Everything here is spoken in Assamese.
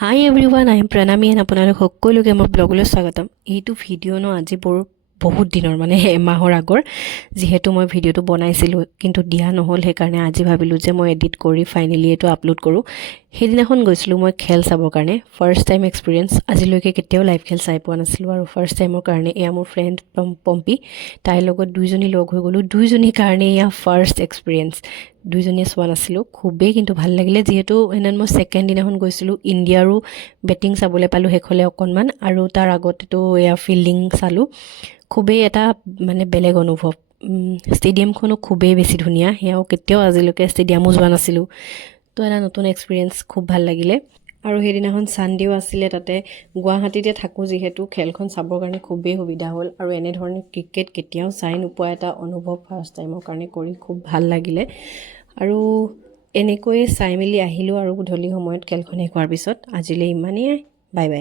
High everyone, I am Pranami and আপোনালোক সকলোকে মোৰ ব্লগলৈ স্বাগতম। এইটো ভিডিঅ' আজি বহুত দিনৰ মানে এমাহৰ আগৰ, যিহেতু মই ভিডিঅ'টো বনাইছিলোঁ কিন্তু দিয়া নহ'ল, সেইকাৰণে আজি ভাবিলোঁ যে মই এডিট কৰি ফাইনেলি এইটো আপলোড কৰোঁ। সেইদিনাখন গৈছিলোঁ মই খেল চাবৰ কাৰণে, ফাৰ্ষ্ট টাইম এক্সপিৰিয়েঞ্চ। আজিলৈকে কেতিয়াও লাইভ খেল চাই পোৱা নাছিলোঁ আৰু ফাৰ্ষ্ট টাইমৰ কাৰণে এয়া মোৰ ফ্ৰেণ্ড পম্পী, তাইৰ লগত দুইজনী লগ হৈ গ'লোঁ। দুইজনীৰ কাৰণে এয়া ফাৰ্ষ্ট এক্সপিৰিয়েঞ্চ। দুইজনীয়ে চোৱা নাছিলোঁ, খুবেই কিন্তু ভাল লাগিলে। যিহেতু সেইদিনা মই ছেকেণ্ড দিনাখন গৈছিলোঁ, ইণ্ডিয়াৰো বেটিং চাবলৈ পালোঁ শেষলৈ অকণমান, আৰু তাৰ আগতেতো এয়া ফিল্ডিং চালোঁ। খুবেই এটা মানে বেলেগ অনুভৱ। ষ্টেডিয়ামখনো খুবেই বেছি ধুনীয়া, সেয়াও কেতিয়াও আজিলৈকে ষ্টেডিয়ামো যোৱা নাছিলোঁ, তো এটা নতুন এক্সপিৰিয়েঞ্চ, খুব ভাল লাগিলে। আৰু সেইদিনাখন ছানডেও আছিলে, তাতে গুৱাহাটীতে থাকোঁ যিহেতু খেলখন চাবৰ কাৰণে খুবেই সুবিধা হ'ল। আৰু এনেধৰণে ক্ৰিকেট কেতিয়াও চাই নোপোৱা এটা অনুভৱ ফাৰ্ষ্ট টাইমৰ কাৰণে কৰি খুব ভাল লাগিলে। আৰু এনেকৈয়ে চাই মেলি আহিলোঁ আৰু গধূলি সময়ত খেলখন শেষ হোৱাৰ পিছত। আজিলৈ ইমানেই, বাই বাই।